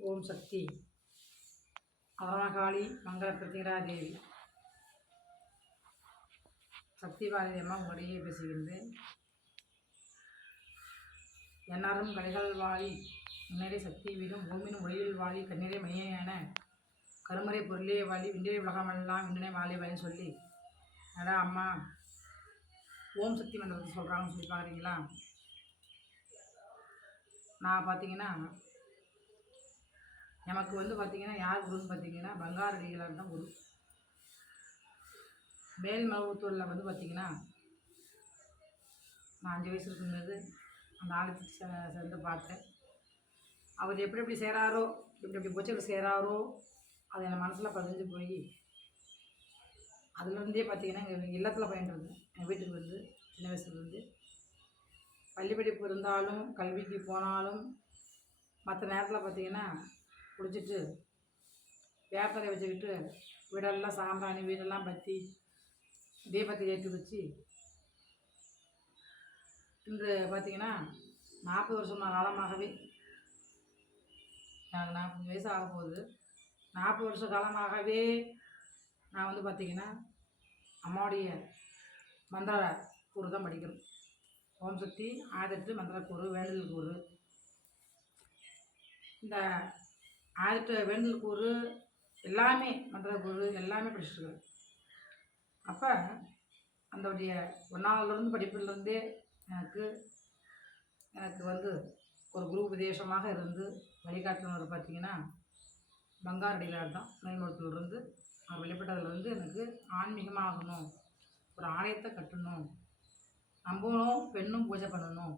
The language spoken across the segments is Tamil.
ஓம் சக்தி. அருணகாளி மங்கள பிரதிகரா தேவி. சக்தி பாரதி அம்மா உங்களிடையே பேசுகின்றேன். என்னாரும் கலைகள் வாழி முன்னேறி சக்தி வீடும் பூமியின் ஒளியில் வாழி கண்ணீரை மணியான. கருமறை பொருளே வாழி விண்டே உலகமெல்லாம் விண்டனை வாழி வாழின்னு சொல்லி. அடா அம்மா ஓம் சக்தி மந்திரத்தை சொல்கிறாங்கன்னு சொல்லி பார்க்குறீங்களா? நான் பார்த்தீங்கன்னா நமக்கு வந்து பார்த்தீங்கன்னா யார் குருன்னு பார்த்தீங்கன்னா பங்கார அடிகளார் தான் குரு. மேல்மருவத்தூரில் வந்து பார்த்தீங்கன்னா நான் அஞ்சு வயசு இருக்கும்போது அந்த ஆலயத்துக்கு சேர்ந்து பார்த்தேன். அவர் எப்படி எப்படி செய்கிறாரோ எப்படி எப்படி பூச்சைகள் செய்கிறாரோ அது என் மனசில் பதிஞ்சு போய் அதுலேருந்தே பார்த்தீங்கன்னா எங்கள் இல்லத்தில் பயின்று இருந்தேன் எங்கள் வீட்டுக்கு வந்து சின்ன வயசுலேருந்து பள்ளி படிப்பு இருந்தாலும் கல்விக்கு போனாலும் மற்ற நேரத்தில் பார்த்தீங்கன்னா குடிச்சிட்டு பேப்பரை வச்சுக்கிட்டு வீடெல்லாம் சாம்பிராணி வீடெல்லாம் பற்றி தீபத்தை ஏற்றி வச்சு இன்று பார்த்தீங்கன்னா நாற்பது வருஷம் காலமாகவே எனக்கு நாற்பது வயசு ஆக போகுது. நாற்பது வருஷ காலமாகவே நான் வந்து பார்த்திங்கன்னா அம்மாவுடைய மந்திர கூறு தான் படிக்கிறேன் ஓம் சக்தி ஆதிட்டு மந்திரக்கூறு வேண்டல் கூறு இந்த ஆதிட்டு வேண்டல் கூறு எல்லாமே மந்திரக்கூறு எல்லாமே படிச்சிருக்காரு. அப்போ அந்தவுடைய ஒன்றாவதுலேருந்து படிப்பிலிருந்தே எனக்கு எனக்கு வந்து ஒரு குரு உபதேசமாக இருந்து வழிகாட்டுனவர் பார்த்தீங்கன்னா பங்காரடிகளார் தான் மேல்மருத்துவருந்து அவர் வெளிப்பட்டதுலேருந்து எனக்கு ஆன்மீகமாகணும் ஒரு ஆலயத்தை கட்டணும் நம்மளும் பெண்ணும் பூஜை பண்ணணும்.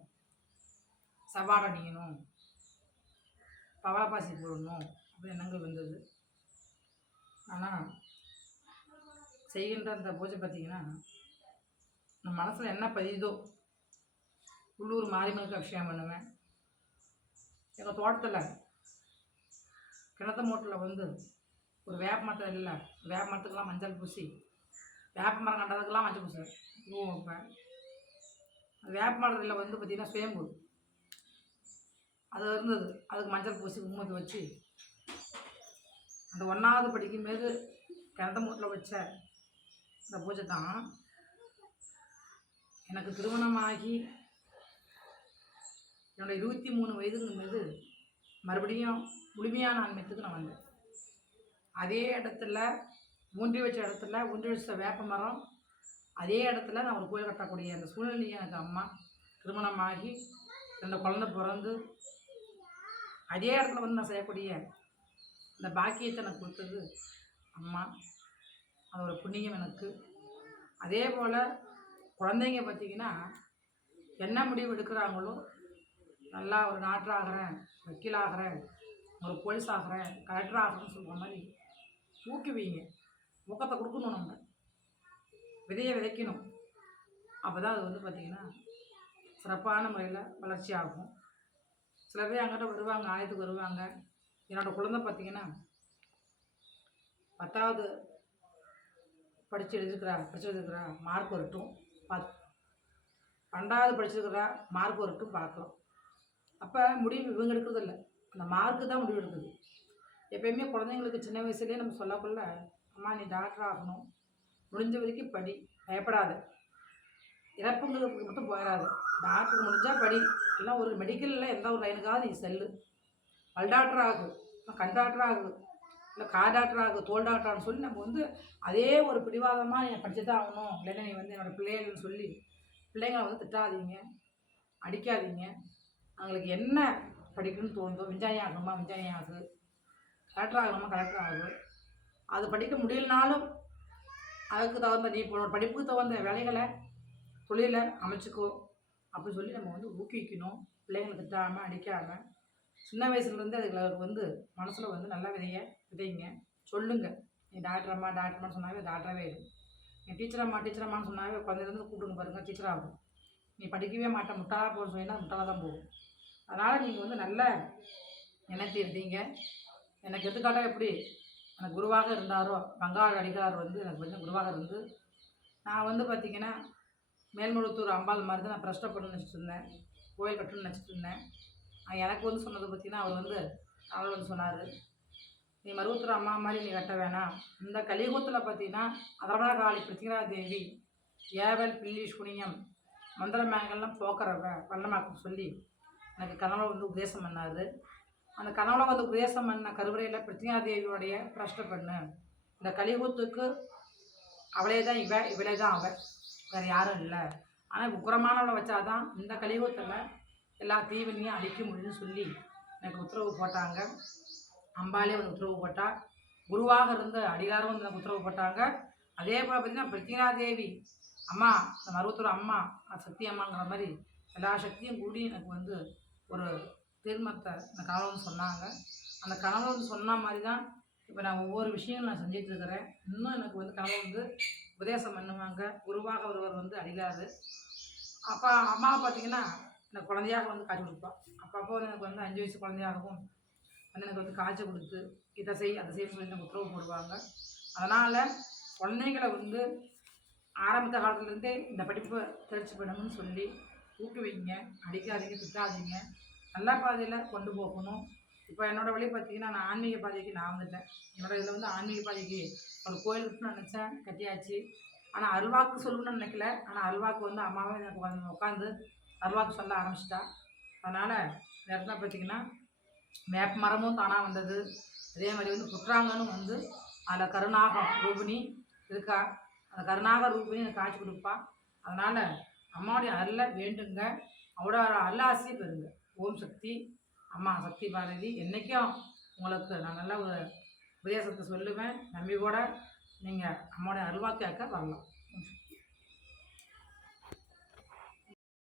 சவாடை அணியணும். பவளப்பாசி போடணும். அப்படி எண்ணங்கள் வந்தது. ஆனால் செய்கின்ற அந்த பூஜை பார்த்திங்கன்னா நம்ம மனசில் என்ன பதியுதோ உள்ளூர் மாரியம்மனுக்கு அபிஷேகம் பண்ணுவேன். எங்கள் தோட்டத்தில் கிணத்து மூட்டில் வந்து ஒரு வேப்ப மரத்தில் இல்லை வேப்ப மரத்துக்கெல்லாம் மஞ்சள் பூசி வேப்ப மரம் கண்டதுக்கெல்லாம் மஞ்சள் பூசுவேன். பூ வைப்பேன். அந்த வேப்ப மரத்தில் வந்து பார்த்திங்கன்னா சுயம்பு அது இருந்தது. அதுக்கு மஞ்சள் பூசி குங்குமத்தை வச்சு அந்த ஒன்றாவது படிக்கும்போது கிணத்த மூட்டில் வச்ச இந்த பூஜை தான் எனக்கு திருமணமாகி என்னோட இருபத்தி மூணு வயதுங்கும்போது மறுபடியும் முழுமையான ஆன்மீகத்துக்கு நான் வந்தேன். அதே இடத்துல ஊன்றி வச்ச இடத்துல ஊன்றி வச்ச வேப்ப மரம் அதே இடத்துல நான் ஒரு கோயில் கட்டக்கூடிய அந்த சூழ்நிலையை எனக்கு அம்மா திருமணமாகி ரெண்டு குழந்தை பிறந்து அதே இடத்துல வந்து நான் செய்யக்கூடிய இந்த பாக்கியத்தை எனக்கு கொடுத்தது அம்மா. அதோட புண்ணியம் எனக்கு. அதே போல் குழந்தைங்க பார்த்திங்கன்னா என்ன முடிவு எடுக்கிறாங்களோ நல்லா ஒரு டாக்டர் வக்கீலாகிறேன் வக்கீல் ஆகிறேன் ஒரு போலீஸ் ஆகிறேன் கலெக்டர் ஆகிறேன்னு சொல்கிற மாதிரி ஊக்குவிங்க. ஊக்கத்தை கொடுக்கணும் நம்ம. விதையை விதைக்கணும். அப்போ தான் அது வந்து பார்த்திங்கன்னா சிறப்பான முறையில் வளர்ச்சி ஆகும் சில பேர் அங்கிட்ட வருவாங்க ஆயத்துக்கு வருவாங்க. என்னோடய குழந்தை பார்த்திங்கன்னா பத்தாவது படித்து எழுதிருக்கிறா படித்து எழுதிருக்கிறா மார்க் வரட்டும் பத் பன்னெண்டாவது படிச்சிருக்கிறா மார்க் வரட்டும் பார்க்குறோம் அப்போ முடிவு இவங்க எடுக்கிறதில்ல அந்த மார்க்கு தான் முடிவு எடுக்குது எப்பயுமே குழந்தைங்களுக்கு சின்ன வயசுலேயே நம்ம சொல்லக்குள்ள அம்மா நீ டாக்டர் ஆகணும். முடிஞ்ச வரைக்கும் படி. பயப்படாத. இறப்புங்கிறதுக்கு மட்டும் போயிடாது டாக்டர் முடிஞ்சால் படி. இல்லை ஒரு மெடிக்கலில் எந்த ஒரு லைனுக்காவது நீ செல்லு. பல் டாக்டர் ஆகு. கண் டாக்டர் ஆகு. இல்லை கார் டாக்டர் ஆகு. தோல் டாக்டர்னு சொல்லி நம்ம வந்து அதே ஒரு பிடிவாதமாக நீ படிச்சு தான் ஆகணும். இல்லைன்னா நீ வந்து என்னோடய பிள்ளைகள்னு சொல்லி பிள்ளைங்களை வந்து திட்டாதீங்க. அடிக்காதீங்க. அவங்களுக்கு என்ன படிக்கணும்னு தோணுதோ விஞ்ஞானி ஆகணுமா? விஞ்ஞானி ஆகுது கலெக்டர் ஆகணுமா? கலெக்டர் ஆகு. அது படிக்க முடியலனாலும் அதுக்கு தகுந்த நீ இப்போ படிப்புக்கு தகுந்த வேலைகளை தொழிலை அமைச்சுக்கோ அப்படின்னு சொல்லி நம்ம வந்து ஊக்குவிக்கணும். பிள்ளைங்களை திட்டாமல் அடிக்காமல் சின்ன வயசுலேருந்து அதுக்கு வந்து மனசில் வந்து நல்ல விதைய விதைங்க. சொல்லுங்க. நீ டாக்டர் அம்மா சொன்னாவே டாக்டராகவே இரு. நீ டீச்சரம்மா டீச்சரம்மான்னு சொன்னாவே குழந்தைலேருந்து கூப்பிடுங்க பாருங்கள் டீச்சராகும் நீ படிக்கவே மாட்டேன். முட்டாளாக போக சொன்னீங்கன்னா முட்டாளாக தான் போகும். அதனால் நீங்கள் வந்து நல்ல எண்ணத்தை இருந்தீங்க எனக்கு எடுத்துக்காட்டாக எப்படி? எனக்கு குருவாக இருந்தாரோ பங்காள அடிகளார் வந்து எனக்கு கொஞ்சம் குருவாக இருந்து நான் வந்து பார்த்திங்கன்னா மேல்மருவத்தூர் அம்பாள் மாதிரி தான் நான் பிரஷ்டப்படணும்னு நினச்சிட்டு இருந்தேன். கோயில் கட்டணும்னு நினச்சிட்டு இருந்தேன். எனக்கு வந்து சொன்னது பார்த்திங்கன்னா அவர் வந்து அவர் வந்து சொன்னார். நீ மருவத்தூர் அம்மா மாதிரி நீ கட்ட வேணாம். இந்த கலியுகத்தில் பார்த்தீங்கன்னா அதரவா காளி பிருத்திகரா தேவி ஏவல் பில்லி சுனியம் மந்திர மேங்கல்லாம் போக்குறவ வல்லமாக்கும் சொல்லி எனக்கு கனவுல வந்து உபதேசம் பண்ணார். அந்த கனவுல வந்து உபதேசம் பண்ண கருவறையில் பிருத்திகா தேவியோடைய பிரஷ்ட பண்ணு. இந்த கலியுகத்துக்கு அவளே தான் இவ இவளே தான் அவள் வேறு யாரும் இல்லை. ஆனால் உக்கிரமானவளை வச்சாதான் இந்த கலியுகத்தில் எல்லா தீவனையும் அழிக்க முடியும்னு சொல்லி எனக்கு உத்தரவு போட்டாங்க. அம்பாலே வந்து உத்தரவு போட்டா. குருவாக இருந்த அடிகாரம் வந்து எனக்கு உத்தரவு போட்டாங்க. அதே போல் பார்த்தீங்கன்னா பிரத்யங்கா தேவி அம்மா இந்த மருவத்தூர் அம்மா சக்தி அம்மாங்கிற மாதிரி எல்லா சக்தியும் கூடி எனக்கு வந்து ஒரு தீர்மத்தை அந்த கணவன் சொன்னாங்க. அந்த கணவன் சொன்ன மாதிரி தான் இப்போ நான் ஒவ்வொரு விஷயங்களும் நான் செஞ்சுட்டு இருக்கிறேன் இன்னும் எனக்கு வந்து கணவன் வந்து உபதேசம் பண்ணுவாங்க. குருவாக ஒருவர் வந்து அழியாது அப்பா அம்மாவை பார்த்தீங்கன்னா எனக்கு குழந்தையாக வந்து காய்ச்சி கொடுப்பான் அப்பப்போ வந்து எனக்கு வந்து அஞ்சு வயசு குழந்தையாகவும் வந்து எனக்கு வந்து காய்ச்சி கொடுத்து இதை செய் அதை செய்ய சொல்லி எனக்கு உத்தரவு போடுவாங்க. அதனால் குழந்தைங்களை வந்து ஆரம்பித்த காலத்துலேருந்தே இந்த படிப்பை தெரிச்சு பண்ணணும்னு சொல்லி ஊக்குவிங்க. அடிக்காதீங்க திட்டாதீங்க. நல்ல பாதையில் கொண்டு போகணும். இப்போ என்னோடய வழி பார்த்தீங்கன்னா நான் ஆன்மீக பாதைக்கு நான் வந்துட்டேன். என்னோட இதில் வந்து ஆன்மீக பாதைக்கு ஒரு கோயில் கட்டணும்னு நினச்சேன் கட்டியாச்சு. ஆனால் அருள்வாக்கு சொல்லணும்னு நினைக்கல. ஆனால் அருள்வாக்கு வந்து அம்மாவே எனக்கு வந்து உட்காந்து அருள்வாக்கு சொல்ல ஆரம்பிச்சிட்டா. அதனால் நேரத்தில் பார்த்தீங்கன்னா வேப்ப மரமும் தானாக வந்தது. அதே மாதிரி வந்து புற்றாங்கன்னு வந்து அதில் கருணாகம் ரூபினி இருக்கா? அந்த கருணாக ரூபினி எனக்கு காய்ச்சி கொடுப்பா. அதனால் அம்மாவுடைய அருளை வேண்டுங்க. அவரோட அல்லாசியை பெறுங்க. ஓம் சக்தி அம்மா சக்தி பாரதி என்றைக்கும் உங்களுக்கு நான் நல்ல ஒரு உபதேசத்தை சொல்லுவேன் நம்பி கூட நீங்கள் அம்மாவுடைய அருள்வாக்கு கேட்க வரலாம் ஓம் சக்தி.